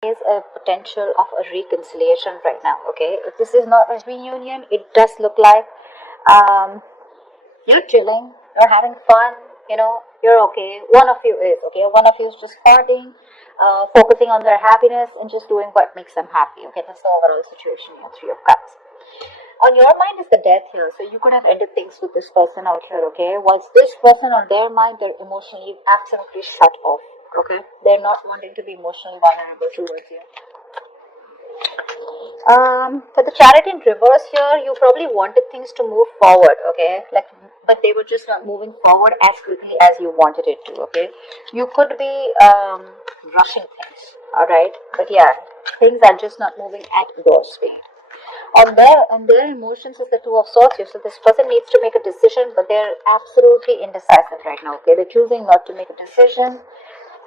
is a potential of a reconciliation right now. Okay, if this is not a reunion, it does look like um, you're chilling, you're having fun, you're okay. One of you is okay, one of you is just partying, focusing on their happiness and just doing what makes them happy. Okay, that's the overall situation here. Three of Cups. On your mind is the death here, so you could have ended things with this person out here. Okay, whilst this person on their mind, they're emotionally absolutely shut off. Okay, they're not wanting to be emotionally vulnerable towards you. For the Chariot in reverse here, you probably wanted things to move forward, okay? But they were just not moving forward as quickly as you wanted it to, okay? You could be rushing things, all right? But yeah, things are just not moving at your speed. On their emotions is the Two of Swords here. So this person needs to make a decision, but they're absolutely indecisive right now, okay? They're choosing not to make a decision.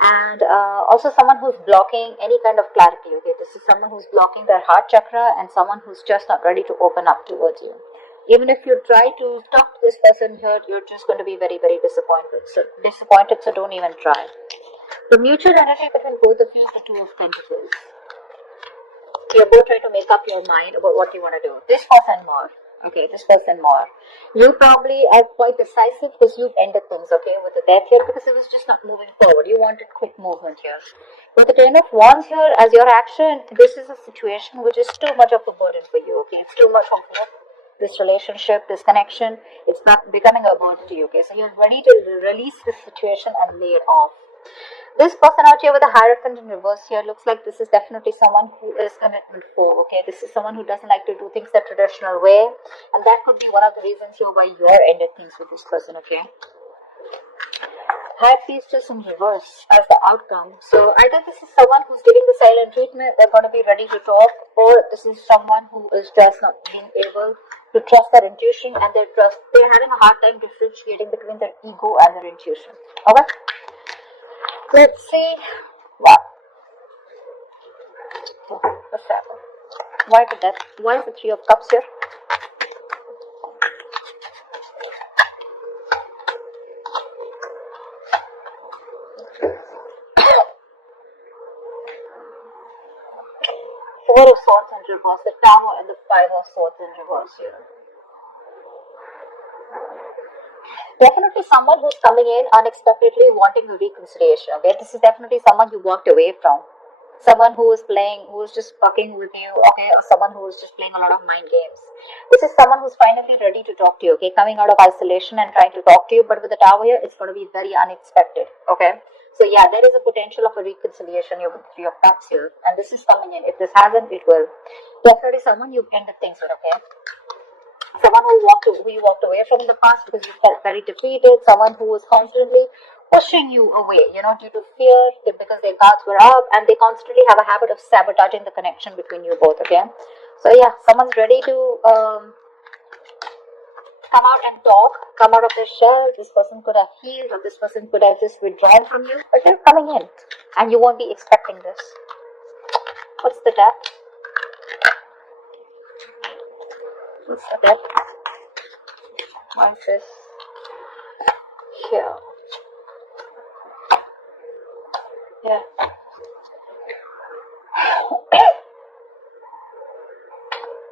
And also someone who's blocking any kind of clarity. Okay, this is someone who's blocking their heart chakra and someone who's just not ready to open up towards you. Even if you try to talk to this person here, you're just going to be very, very disappointed. So don't even try. The mutual energy between both of you is the Two of Pentacles. You're both trying to make up your mind about what you want to do. This person more. Okay, this person more. You probably are quite decisive because you've ended things, okay, with the death here because it was just not moving forward. You wanted quick movement here. With the Ten of Wands here as your action, this is a situation which is too much of a burden for you, okay? It's too much of this relationship, this connection. It's not becoming a burden to you, okay? So you're ready to release this situation and lay it off. This person out here with a Hierophant in reverse here looks like this is definitely someone who is commitment full, okay? This is someone who doesn't like to do things the traditional way, and that could be one of the reasons here why you're ended things with this person, okay? High Priestess in reverse as the outcome. So either this is someone who's giving the silent treatment, they're going to be ready to talk, or this is someone who is just not being able to trust their intuition, and they're having a hard time differentiating between their ego and their intuition. Okay? Let's see. Wow. What's happened? Why is the Three of Cups here? Four of Swords in reverse, the Tower and the Five of Swords in reverse here. Definitely someone who's coming in unexpectedly wanting a reconciliation. Okay, this is definitely someone you walked away from. Someone who is just fucking with you, okay, or someone who is just playing a lot of mind games. This is someone who's finally ready to talk to you, okay, coming out of isolation and trying to talk to you, but with the Tower here, it's going to be very unexpected, okay. So yeah, there is a potential of a reconciliation here with Three of Cups here, and this is coming in. If this hasn't, it will. Definitely someone you end up things with, okay. Someone who you walked away from in the past because you felt very defeated. Someone who was constantly pushing you away, due to fear, because their guards were up, and they constantly have a habit of sabotaging the connection between you both. Okay, so yeah, someone's ready to come out and talk, come out of their shell. This person could have healed, or this person could have just withdrawn from you, but they're coming in, and you won't be expecting this. What's the depth? What's the depth? What is this? Here. Yeah.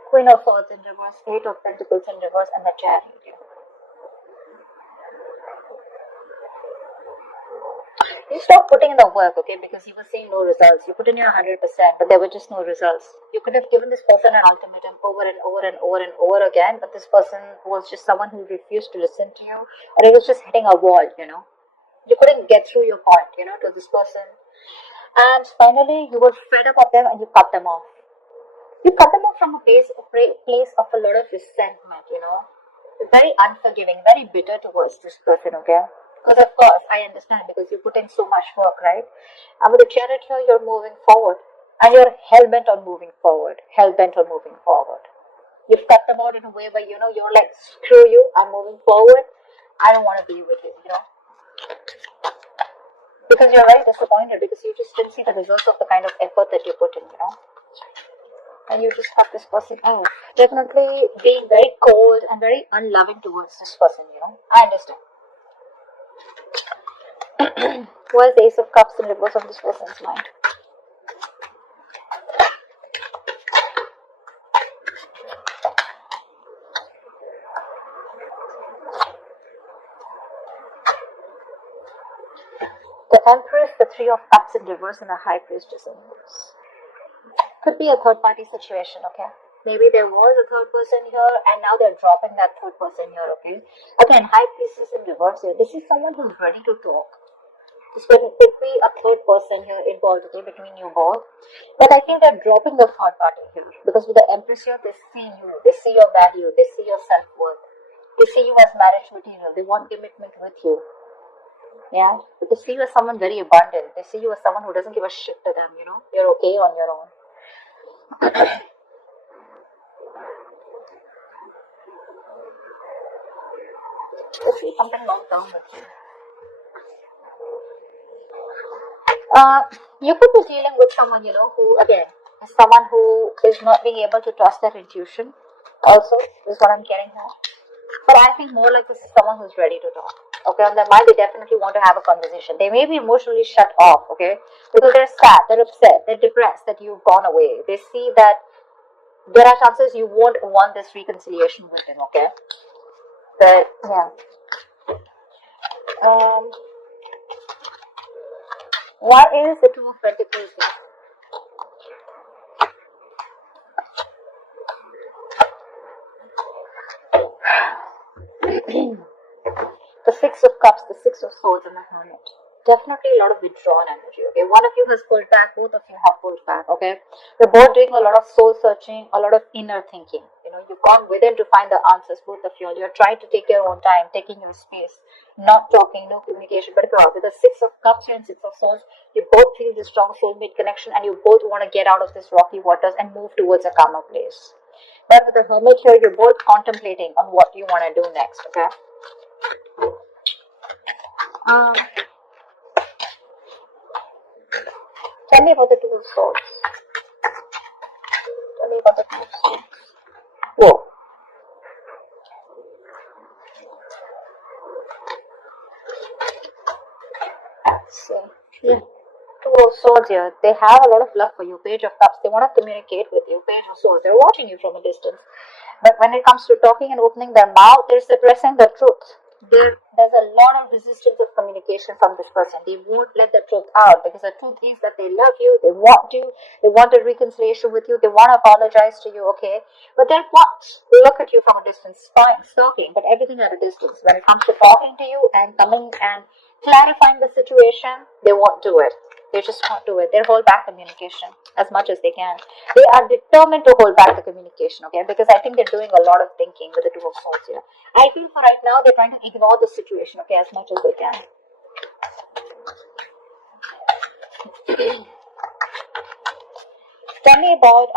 Queen of Swords in reverse, Eight of Pentacles in reverse, and the Chariot. You stop putting in the work, okay, because you were seeing no results. You put in your 100%, but there were just no results. You could have given this person an ultimatum over and over and over and over again, but this person was just someone who refused to listen to you, or it was just hitting a wall, You couldn't get through your point, to this person. And finally, you were fed up of them and you cut them off. You cut them off from a place of a lot of resentment, Very unforgiving, very bitter towards this person, okay? Because of course, I understand because you put in so much work, right? And with the Chariot here, you're moving forward. And you're hell-bent on moving forward. Hell-bent on moving forward. You've cut them out in a way where, you're like, screw you, I'm moving forward. I don't want to be with you, Because you're very disappointed because you just didn't see the results of the kind of effort that you put in, And you just cut this person out. Definitely being very cold and very unloving towards this person, I understand. What is the Ace of Cups in reverse of this person's mind? The Empress, the Three of Cups in reverse, and the High Priestess in reverse. Could be a third party situation, okay? Maybe there was a third person here and now they're dropping that third person here, okay? Again, High Priestess in reverse here. This is someone who's ready to talk. This could be a third person here involved, okay, between you both. But I think they're dropping the third party here because with the Empress here, they see you, they see your value, they see your self-worth, they see you as marriage material, they want commitment with you. Yeah, but they see you as someone very abundant. They see you as someone who doesn't give a shit to them, you know. You're okay on your own. Let's see something long term with you. You could be dealing with someone, you know, who again is someone who is not being able to trust their intuition. Also, is what I'm getting at. But I think more like this is someone who's ready to talk. Okay, on their mind, they definitely want to have a conversation. They may be emotionally shut off, okay, because they're sad, they're upset, they're depressed that you've gone away. They see that there are chances you won't want this reconciliation with them, okay? But yeah. What is the Two of Pentacles here? The Six of Cups, the Six of Swords, and the Hermit. Definitely a lot of withdrawn energy, okay? One of you has pulled back, both of you have pulled back, okay? You're both doing a lot of soul searching, a lot of inner thinking. You know, you've gone within to find the answers, both of you. You're trying to take your own time, taking your space, not talking, no communication. But with the Six of Cups here and Six of Swords, you both feel this strong soulmate connection and you both want to get out of this rocky waters and move towards a calmer place. But with the Hermit here, you're both contemplating on what you want to do next, okay? Tell me about the Two of Swords. Tell me about the Two of Swords. Whoa. So, yeah. Two of Swords here. They have a lot of love for you. Page of Cups. They want to communicate with you. Page of Swords. They're watching you from a distance. But when it comes to talking and opening their mouth, they're suppressing the truth. There's a lot of resistance of communication from this person. They won't let the truth out because the truth is that they love you, they want you, they want a reconciliation with you, they want to apologize to you, okay? But they'll look at you from a distance, stalking, but everything at a distance. When it comes to talking to you and coming and clarifying the situation, they won't do it. They just won't do it. They'll hold back communication as much as they can. They are determined to hold back the communication, okay? Because I think they're doing a lot of thinking with the Two of Swords here. I feel for right now they're trying to ignore the situation, okay, as much as they can. Tell me about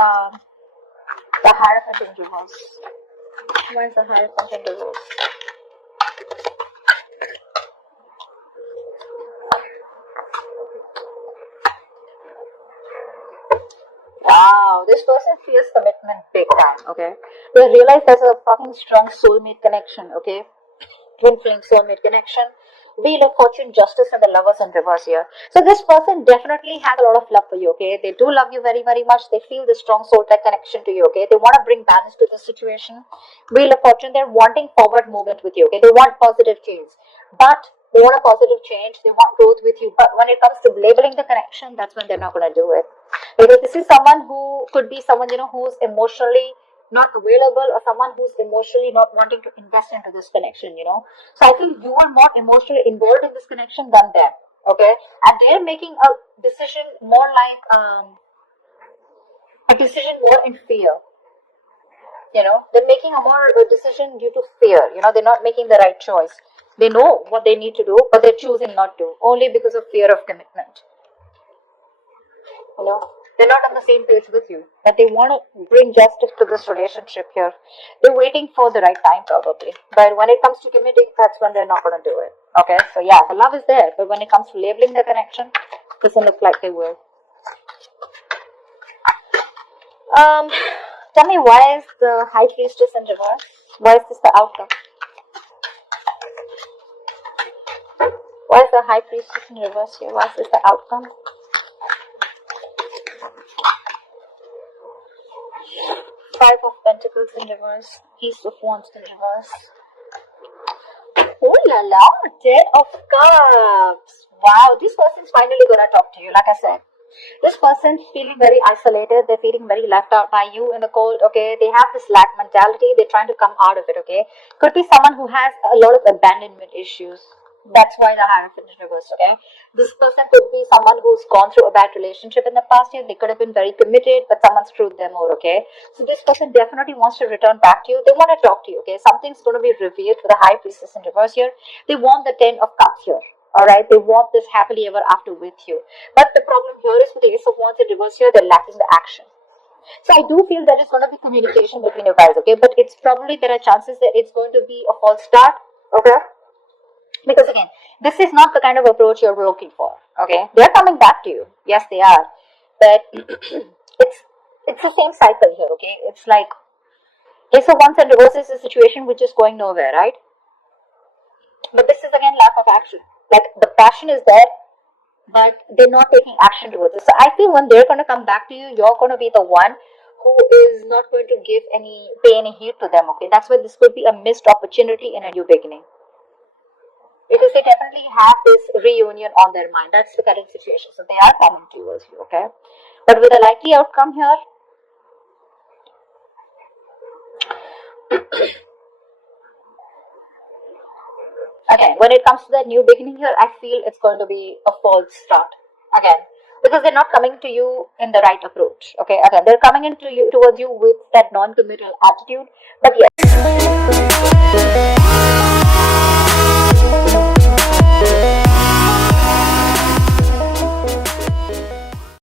the Hierophant in reverse. Why is the Hierophant in reverse? Wow, this person feels commitment big time, okay? They realize there's a fucking strong soulmate connection, okay? Twin flame soulmate connection. Wheel of Fortune, Justice, and the Lovers in reverse here. So this person definitely has a lot of love for you, okay? They do love you very, very much. They feel the strong soul type connection to you, okay? They want to bring balance to the situation. Wheel of Fortune, they're wanting forward movement with you, okay? They want positive change. But they want a positive change. They want growth with you. But when it comes to labeling the connection, that's when they're not going to do it. Because this is someone who could be someone, you know, who's emotionally not available or someone who's emotionally not wanting to invest into this connection, you know. So I think you are more emotionally involved in this connection than them, okay? And they're making a decision more like a decision more in fear. You know, they're making a decision due to fear. You know, they're not making the right choice. They know what they need to do, but they're choosing not to, only because of fear of commitment. You know, they're not on the same page with you, but they want to bring justice to this relationship here. They're waiting for the right time probably, but when it comes to committing, that's when they're not going to do it. Okay, so yeah, the love is there, but when it comes to labeling the connection, doesn't look like they will. Tell me, why is the High Priestess in reverse? Why is this the outcome? Why is the High Priestess in reverse here? Why is this the outcome? Five of Pentacles in reverse. Ace of Wands in reverse. Who la la, 10 of Cups. Wow, this person's finally gonna talk to you. Like I said, this person's feeling very isolated. They're feeling very left out by you in the cold. Okay, they have this lack mentality. They're trying to come out of it. Okay, could be someone who has a lot of abandonment issues. That's why the Hierophant is reversed. Okay, this person could be someone who's gone through a bad relationship in the past year. They could have been very committed, but someone screwed them over. Okay, so this person definitely wants to return back to you. They want to talk to you. Okay, something's going to be revealed for the High Priestess in reverse here. They want the 10 of Cups here. All right, they want this happily ever after with you. But the problem here is with the Ace of Wands in reverse here, they're lacking the action. So I do feel there is going to be communication between you guys, okay? But it's probably there are chances that it's going to be a false start, okay? Because again, this is not the kind of approach you're looking for, okay? They're coming back to you. Yes, they are. But it's the same cycle here, okay? It's like Ace of Wands in reverse is a situation which is going nowhere, right? But this is again lack of action. Like the passion is there, but they're not taking action towards it. So I feel when they're going to come back to you, you're going to be the one who is not going to pay any heed to them. Okay, that's why this could be a missed opportunity in a new beginning, because they definitely have this reunion on their mind. That's the current situation. So they are coming towards you. Okay, but with a likely outcome here. Again, when it comes to the new beginning here, I feel it's going to be a false start. Again, because they're not coming to you in the right approach. Okay, again, they're coming into you towards you with that non-committal attitude. But yes.